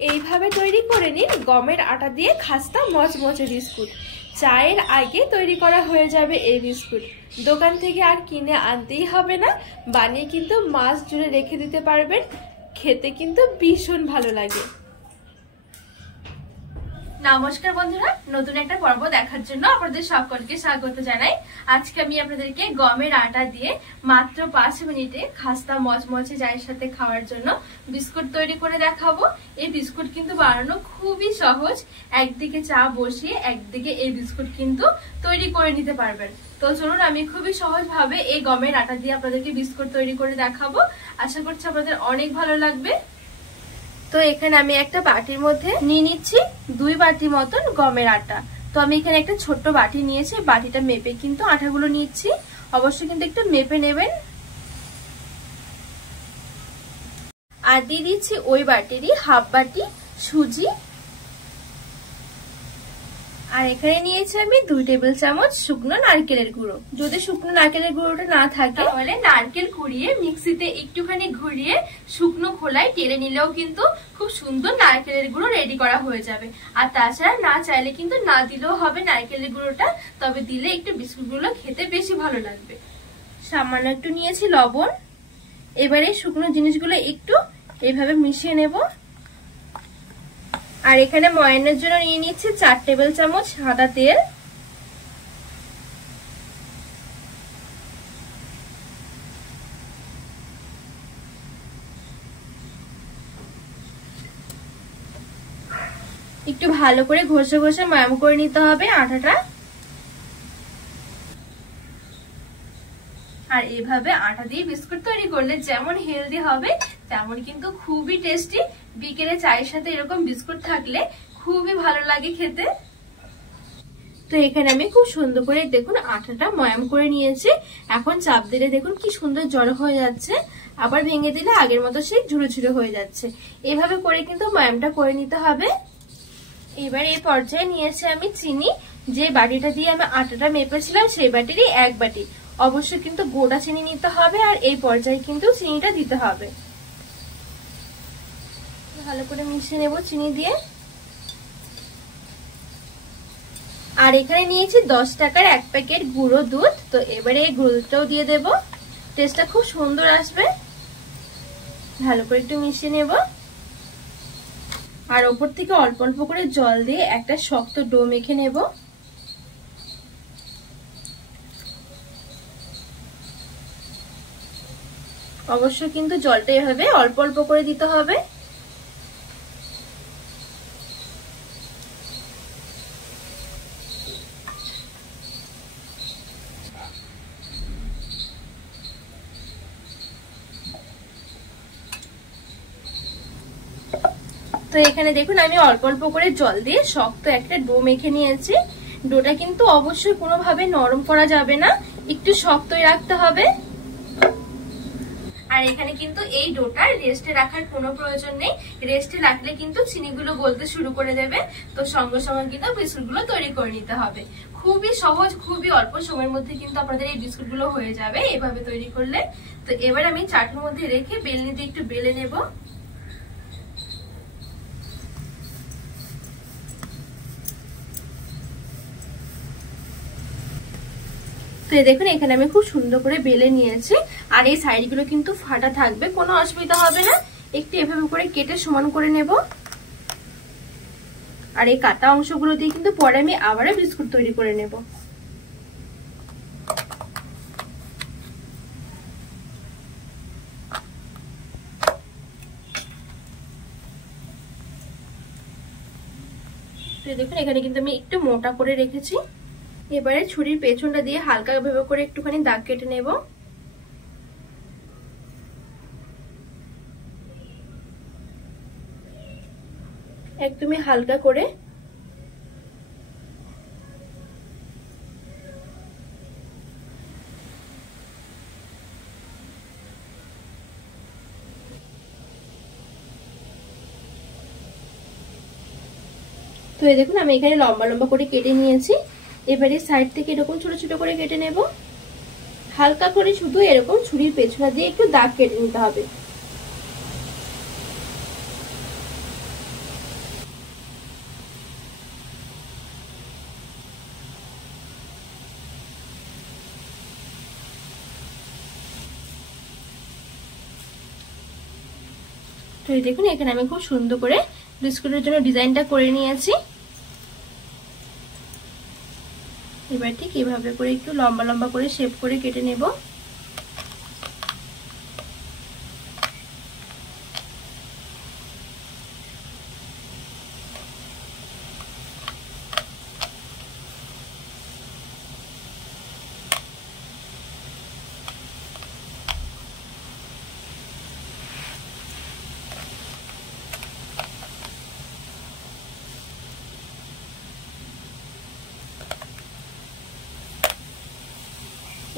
এইভাবে তৈরি করে নিন গমের আটা দিয়ে খাস্তা মচমচে বিস্কুট। চায়ের আগে তৈরি করা হয়ে যাবে এই বিস্কুট। দোকান থেকে আর কিনে আনতেই হবে না, বানিয়ে কিন্তু মাস জুড়ে রেখে দিতে পারবেন। খেতে কিন্তু ভীষণ ভালো লাগে। নমস্কার বন্ধুরা, নতুন একটা পর্ব দেখার জন্য আপনাদের সকলকে স্বাগত জানাই। আজকে আমি আপনাদেরকে গমের আটা দিয়ে মাত্র 5 মিনিটে খাস্তা মচমচে চায়ের সাথে খাওয়ার জন্য বিস্কুট তৈরি করে দেখাবো। এই বিস্কুট কিন্তু বানানো খুবই সহজ। একদিকে চা বসিয়ে একদিকে এই বিস্কুট কিন্তু তৈরি করে নিতে পারবেন। তো চলুন আমি খুবই সহজভাবে এই গমের আটা দিয়ে আপনাদেরকে বিস্কুট তৈরি করে দেখাবো। আশা করছি আপনাদের অনেক ভালো লাগবে। তো এখানে আমি একটা বাটির মধ্যে নিয়ে নিচ্ছি 2 বাটি মতন গমের আটা। তো আমি এখানে একটা ছোট্ট বাটি নিয়েছি, বাটিটা মেপে কিন্তু আটাগুলো নিচ্ছি। অবশ্যই কিন্তু একটু মেপে নেবেন। আর দিয়ে দিচ্ছি ওই বাটিরই হাফ বাটি সুজি। আর এখানে নিয়েছি আমি 2 টেবিল চামচ শুকনো নারকেলের গুঁড়ো। যদি শুকনো নারকেলের গুঁড়োটা না থাকে তাহলে নারকেল কুড়িয়ে মিক্সিতে একটুখানি ঘুরিয়ে শুকনো খোলায় টেলে নিলেও কিন্তু খুব সুন্দর নারকেলের গুঁড়ো রেডি করা হয়ে যাবে। আর তাছাড়া না চাইলে কিন্তু না দিলেও হবে নারকেলের গুঁড়োটা, তবে দিলে একটু বিস্কুটগুলো খেতে বেশি ভালো লাগবে। সামান্য একটু নিয়েছি লবণ। এবারে শুকনো জিনিসগুলো একটু এইভাবে মিশিয়ে নেব। আর এখানে ময়ানের জন্য নিয়ে নিচ্ছি 4 টেবিল চামচ সাদা তেল। একটু ভালো করে ঘষে ঘষে ময়াম করে নিতে হবে আটাটা। আর এইভাবে আটা দিয়ে বিস্কুট তৈরি করলে যেমন হেলদি হবে তেমন কিন্তু খুবই টেস্টি। বিকেলে চায়ের সাথে এরকম বিস্কুট থাকলে খুবই ভালো লাগে খেতে। তো এখানে আমি খুব সুন্দর করে দেখুন আটাটা ময়াম করে নিয়েছি। এখন চাপ দিলে দেখুন কি সুন্দর জড়ো হয়ে যাচ্ছে, আবার ভেঙে দিলে আগের মতো সেই ঝুড়ো ঝুড়ো হয়ে যাচ্ছে। এইভাবে করে কিন্তু ময়ামটা করে নিতে হবে। এবার এই পর্যায়ে নিয়েছি আমি চিনি। যে বাটিটা দিয়ে আমি আটাটা মেপেছিলাম সেই বাটিরই 1 বাটি। অবশ্যই কিন্তু গোটা চিনি নিতে হবে। আর এই পর্যায়ে কিন্তু চিনিটা দিতে হবে। ভালো করে মিশিয়ে নেব চিনি দিয়ে। আর এখানে নিয়েছি 10 টাকার 1 প্যাকেট গুঁড়ো দুধ। তো এবারে এই গুঁড়ো দুধটাও দিয়ে দেব, টেস্টটা খুব সুন্দর আসবে। ভালো করে একটু মিশিয়ে নেব। আর ওপর থেকে অল্প অল্প করে জল দিয়ে একটা শক্ত ডো মেখে নেব। অবশ্যই কিন্তু জলটা এভাবে অল্প অল্প করে দিতে হবে। তো এখানে দেখুন আমি অল্প অল্প করে জল দিয়ে শক্ত একটা ডো মেখে নিয়েছি। ডোটা কিন্তু অবশ্যই কোনোভাবে নরম করা যাবে না, একটু শক্তই রাখতে হবে। আর এখানে কিন্তু এই ডোটা রেস্টে রাখার কোনো প্রয়োজন নেই। রেস্টে রাখলে কিন্তু চিনিগুলো গলতে শুরু করে দেবে। তো সঙ্গে সঙ্গে কিন্তু বিস্কুটগুলো তৈরি করে নিতে হবে। খুবই সহজ, খুবই অল্প সময়ের মধ্যে কিন্তু আপনাদের এই বিস্কুটগুলো হয়ে যাবে এভাবে তৈরি করলে। তো এবার আমি চাটুর মধ্যে রেখে বেলনি দিয়ে একটু বেলে নেব। তো দেখুন এখানে আমি খুব সুন্দর করে বেলে নিয়েছি। আর এই সাইডগুলো কিন্তু ফাটা থাকবে, কোনো অসুবিধা হবে না। একটু এভাবে করে কেটে সমান করে নেব। আর এই কাটা অংশগুলো দিয়ে কিন্তু পরে আমি আবারও বিস্কুট তৈরি করে নেব। তো দেখুন এখানে কিন্তু আমি একটু মোটা করে রেখেছি। এবারে ছুরির পেছনটা দিয়ে হালকা ভাবে করে একটুখানি দাগ কেটে নেব। একদমই হালকা করে। তো এই দেখুন আমি এখানে লম্বা লম্বা করে কেটে নিয়েছি। এবারে সাইড থেকে এরকম ছোট ছোট করে কেটে নেব। হালকা করে শুধু এরকম ছুরির পেছনে দিয়ে একটু দাগ কেটে নিতে হবে। তো এই দেখুন এখানে আমি খুব সুন্দর করে বিস্কুটের জন্য ডিজাইনটা করে নিয়েছি। এবার ঠিক এইভাবে করে একটু লম্বা লম্বা করে শেপ করে কেটে নেব।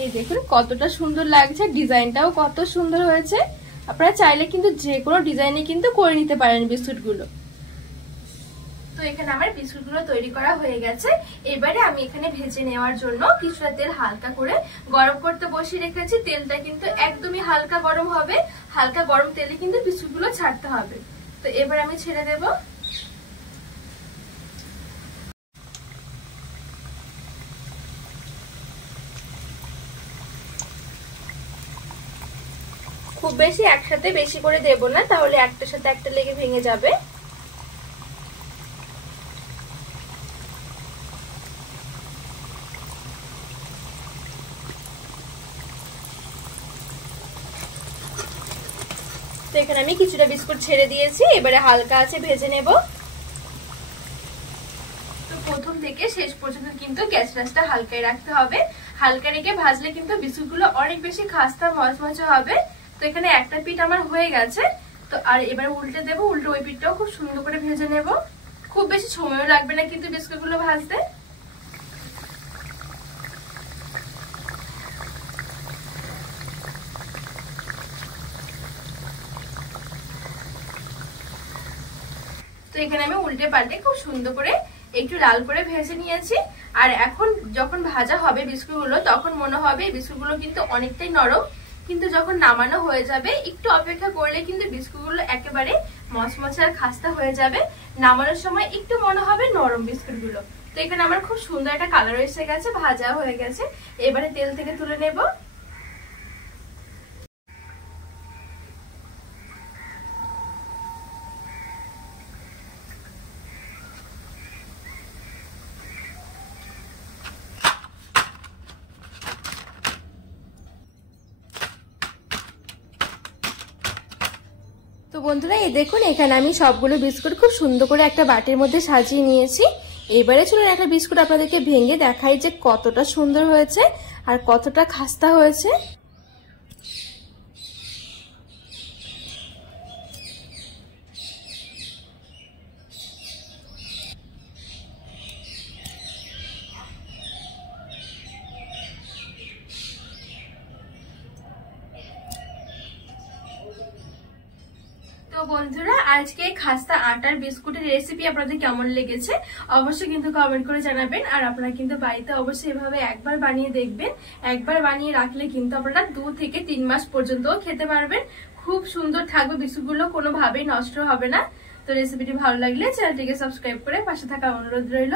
এই দেখুন কতটা সুন্দর লাগছে, ডিজাইনটাও কত সুন্দর হয়েছে। আপনারা চাইলে কিন্তু যে কোনো ডিজাইনে কিন্তু করে নিতে পারেন বিস্কুটগুলো। তো এখানে আমার বিস্কুটগুলো তৈরি করা হয়ে গেছে। এবারে আমি এখানে ভেজে নেওয়ার জন্য কিছুটা তেল হালকা করে গরম করতে বসিয়ে রেখেছি। তেলটা কিন্তু একদমই হালকা গরম হবে, হালকা গরম তেলে কিন্তু বিস্কুটগুলো ছাড়তে হবে। তো এবার আমি ছেড়ে দেব। খুব বেশি একসাথে বেশি করে দেব না, তাহলে একটার সাথে একটা লেগে ভেঙে যাবে। তো এখানে আমি কিছুটা বিস্কুট ছেড়ে দিয়েছি, এবারে হালকা আছে ভেজে নেব। তো প্রথম থেকে শেষ পর্যন্ত কিন্তু গ্যাস আঁচটা হালকায় রাখতে হবে। হালকা রেখে ভাজলে কিন্তু বিস্কুটগুলো অনেক বেশি খাস্তা মচমচে হবে। তো এখানে একটা পিঠ আমার হয়ে গেছে। তো আর এবার উল্টে দেবো, উল্টে ওই পিঠটাও খুব সুন্দর করে ভেজে নেব। খুব বেশি সময়ও লাগবে না কিন্তু বিস্কুটগুলো ভাজতে। তো এখানে আমি উল্টে পাল্টে খুব সুন্দর করে একটু লাল করে ভেজে নিয়েছি। আর এখন যখন ভাজা হবে বিস্কুটগুলো তখন মনে হবে এই বিস্কুটগুলো কিন্তু অনেকটাই নরম, কিন্তু যখন নামানো হয়ে যাবে একটু অপেক্ষা করলে কিন্তু বিস্কুটগুলো একেবারে মচমচে আর খাস্তা হয়ে যাবে। নামানোর সময় একটু মনে হবে নরম বিস্কুটগুলো। তো এখানে আমার খুব সুন্দর একটা কালার এসে গেছে, ভাজা হয়ে গেছে। এবারে তেল থেকে তুলে নেব। তো বন্ধুরা এই দেখুন এখানে আমি সবগুলো বিস্কুট খুব সুন্দর করে একটা বাটির মধ্যে সাজিয়ে নিয়েছি। এবারে চলুন একটা বিস্কুট আপনাদেরকে ভেঙে দেখাই যে কতটা সুন্দর হয়েছে আর কতটা খাস্তা হয়েছে। তো বন্ধুরা আজকে খাস্তা আটার বিস্কুটের রেসিপি আপনাদের কেমন লেগেছে অবশ্যই কিন্তু কমেন্ট করে জানাবেন। আর আপনারা কিন্তু বাড়িতে অবশ্যই এভাবে একবার বানিয়ে দেখবেন। একবার বানিয়ে রাখলে কিন্তু আপনারা 2 থেকে 3 মাস পর্যন্ত খেতে পারবেন। খুব সুন্দর থাকবে, বিস্কুটগুলো কোনোভাবেই নষ্ট হবে না। তো রেসিপিটি ভালো লাগলে চ্যানেলটিকে সাবস্ক্রাইব করে পাশে থাকা অনুরোধ রইল।